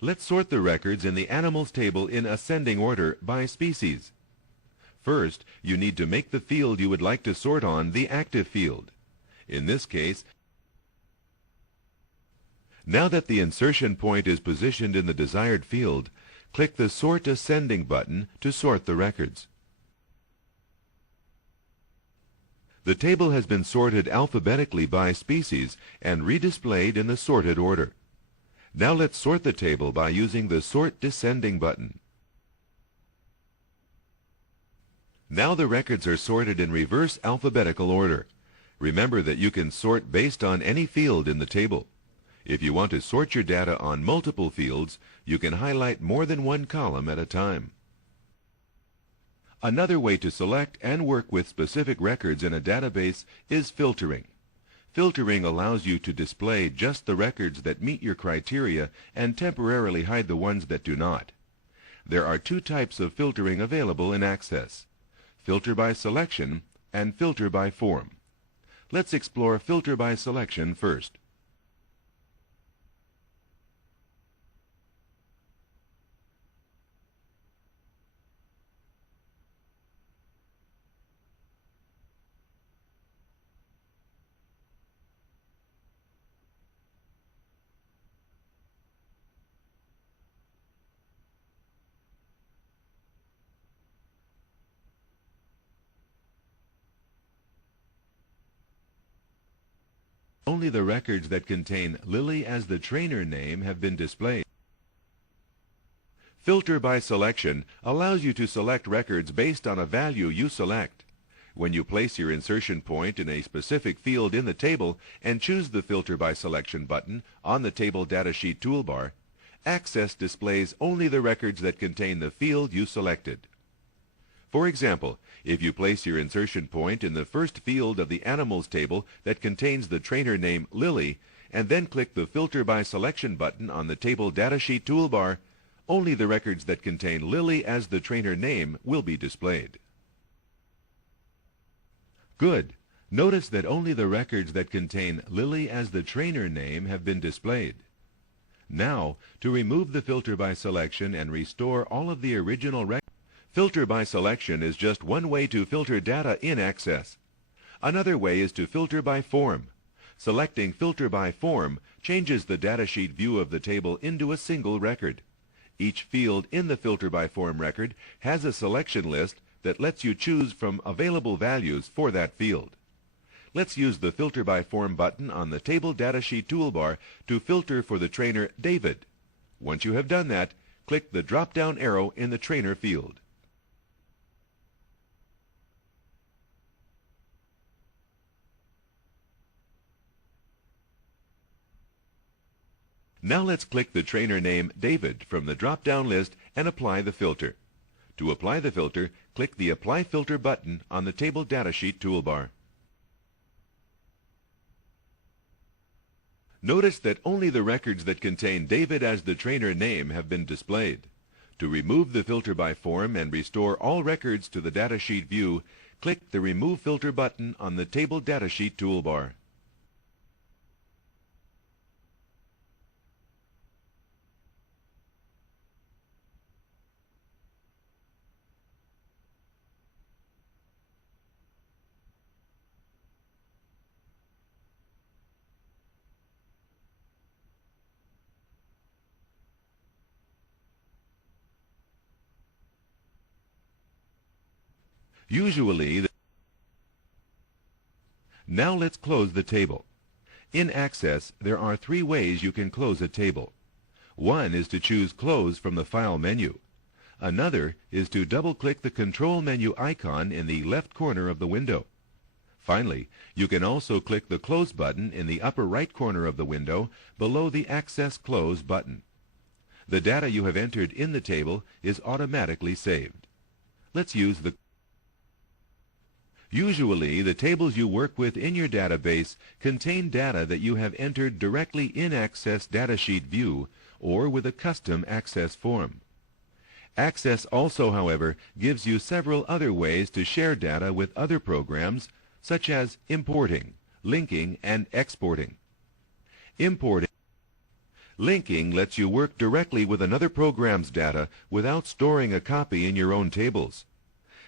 Let's sort the records in the animals table in ascending order by species. First, you need to make the field you would like to sort on the active field. In this case, now that the insertion point is positioned in the desired field, click the Sort Ascending button to sort the records. The table has been sorted alphabetically by species and redisplayed in the sorted order. Now let's sort the table by using the Sort Descending button. Now the records are sorted in reverse alphabetical order. Remember that you can sort based on any field in the table. If you want to sort your data on multiple fields, you can highlight more than one column at a time. Another way to select and work with specific records in a database is filtering. Filtering allows you to display just the records that meet your criteria and temporarily hide the ones that do not. There are two types of filtering available in Access: Filter by Selection and Filter by Form. Let's explore Filter by Selection first. Only the records that contain Lily as the trainer name have been displayed. Filter by Selection allows you to select records based on a value you select. When you place your insertion point in a specific field in the table and choose the Filter by Selection button on the Table Datasheet toolbar, Access displays only the records that contain the field you selected. For example, if you place your insertion point in the first field of the Animals table that contains the trainer name Lily, and then click the Filter by Selection button on the Table Datasheet toolbar, only the records that contain Lily as the trainer name will be displayed. Good. Notice that only the records that contain Lily as the trainer name have been displayed. Now, to remove the Filter by Selection and restore all of the original records, Filter by Selection is just one way to filter data in Access. Another way is to filter by form. Selecting Filter by Form changes the datasheet view of the table into a single record. Each field in the Filter by Form record has a selection list that lets you choose from available values for that field. Let's use the Filter by Form button on the Table Datasheet toolbar to filter for the trainer David. Once you have done that, click the drop-down arrow in the trainer field. Now let's click the trainer name David from the drop-down list and apply the filter. To apply the filter, click the Apply Filter button on the Table Datasheet toolbar. Notice that only the records that contain David as the trainer name have been displayed. To remove the Filter by Form and restore all records to the datasheet view, click the Remove Filter button on the Table Datasheet toolbar. Now let's close the table. In Access, there are three ways you can close a table. One is to choose Close from the File menu. Another is to double-click the Control menu icon in the left corner of the window. Finally, you can also click the Close button in the upper right corner of the window below the Access Close button. The data you have entered in the table is automatically saved. Let's use the Usually, the tables you work with in your database contain data that you have entered directly in Access Datasheet View or with a custom Access form. Access also, however, gives you several other ways to share data with other programs, such as importing, linking, and exporting. Importing. Linking lets you work directly with another program's data without storing a copy in your own tables.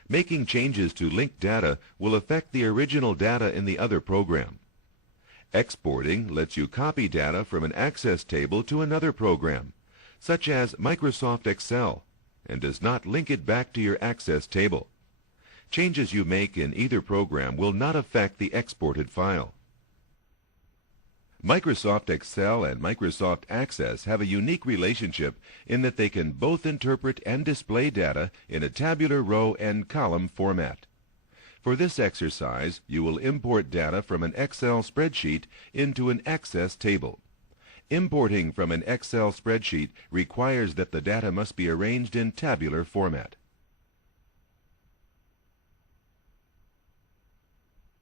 Making changes to linked data will affect the original data in the other program. Exporting lets you copy data from an Access table to another program, such as Microsoft Excel, and does not link it back to your Access table. Changes you make in either program will not affect the exported file. Microsoft Excel and Microsoft Access have a unique relationship in that they can both interpret and display data in a tabular row and column format. For this exercise, you will import data from an Excel spreadsheet into an Access table. Importing from an Excel spreadsheet requires that the data must be arranged in tabular format.